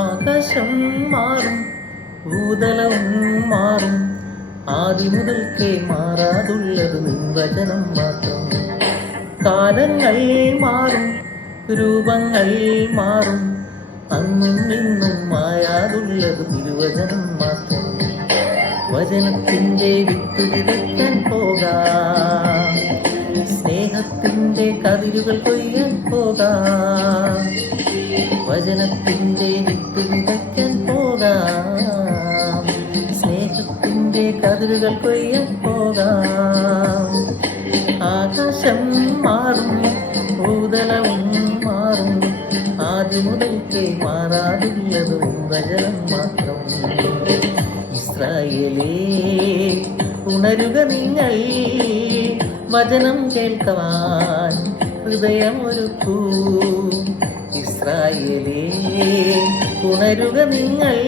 ആകാശം മാറും, ഭൂതലവും മാറും, ആദ്യം മുതൽക്കേ മാറാതുള്ളത് നിർവചനം മാത്രം. കാലങ്ങൾ മാറും, രൂപങ്ങൾ മാറും, അന്നും ഇന്നും മായാതുള്ളത് തിരുവചനം മാത്രം. വചനത്തിൻ്റെ വിത്ത് വിതയ്ക്കാൻ പോകാം, സ്നേഹത്തിൻ്റെ കതിരുകൾ കൊയ്യാൻ പോകാം. വചനത്തിൻ്റെ വിത്ത് വിതയ്ക്കാൻ പോകാം, സ്നേഹത്തിൻ്റെ കതിരുകൾ കൊയ്യാൻ പോകാം. ആകാശം മാറും, ഭൂതലവും മാറും, ആദ്യം മുതൽക്കേ മാറാതില്ലത് വചനം മാത്രം. ഇസ്രായേലേ ഉണരുക നിങ്ങൾ, വചനം കേൾക്കുവാൻ ഹൃദയമൊരുക്കൂ. ഇസ്രായേലേ ഉണരുക നിങ്ങൾ,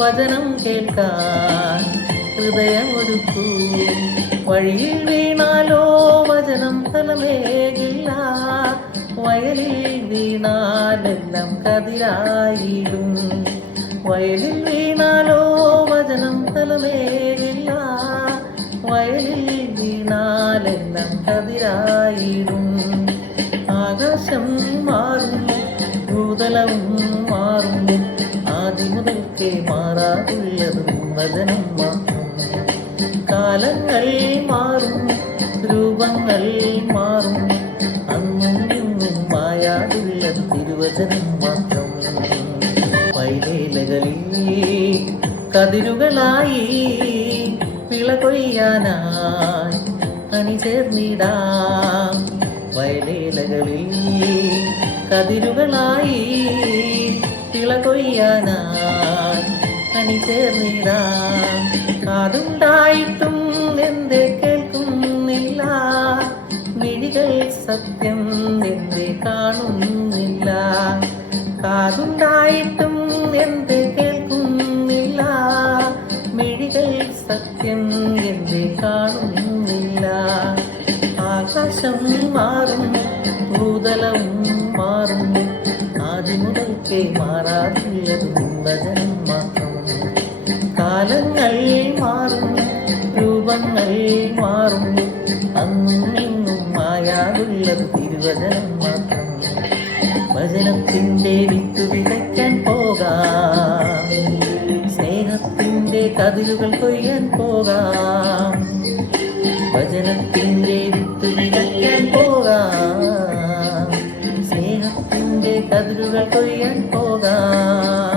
വചനം കേൾക്കാൻ ഹൃദയമൊരുക്കൂ. വഴിയിൽ വീണാലോ വചനം ഫലമേകില്ല, വയലിൽ വീണാലെല്ലാം കതിരായിടും. വയലിൽ വീണാലോ വചനം ഫലമേകില്ല, വയലിൽ വീണാലെല്ലാം കതിരായിടും. ആകാശം മാറും, ഭൂതലവും മാറും, ആദ്യം മുതൽക്കേ മാറാതുള്ളത് വചനം മാത്രം. കാലങ്ങൾ മാറും, രൂപങ്ങൾ മാറും, അന്നും ഇന്നും മായാതുള്ളത് തിരുവചനം മാത്രം. വയലേലകളിൽ കതിരുകളായി വിള കൊയ്യാനായി അണിചേർന്നിടാം. വയലേലകളിൽ കതിരുകളായി വിള കൊയ്യാനായി അണിചേർന്നിടാം. കാതുണ്ടായിട്ടും എന്തേ കേൾക്കുന്നില്ല, മിഴികൾ സത്യം എന്തേ കാണുന്നില്ല. കാതുണ്ടായിട്ടും എന്തേ കേൾക്കുന്നില്ല, മിഴികൾ സത്യം എന്തേ കാണുന്നില്ല. ആകാശം മാറും, ഭൂതലവും മാറും, ആദ്യം മുതൽക്കേ മാറാതുള്ളത് വചനം മാത്രം. കാലങ്ങൾ മാറും, രൂപങ്ങൾ മാറും, അന്നും ഇന്നും മായാതുള്ളത് തിരുവചനം മാത്രം. വചനത്തിൻ്റെ വിത്ത് വിതയ്ക്കാൻ പോകാം, സ്നേഹത്തിൻ്റെ കതിരുകൾ കൊയ്യാൻ പോകാം. വചനത്തിൻ്റെ വിത്ത് വിതയ്ക്കാൻ പോകാം, സ്നേഹത്തിൻ്റെ കതിരുകൾ കൊയ്യാൻ പോകാം.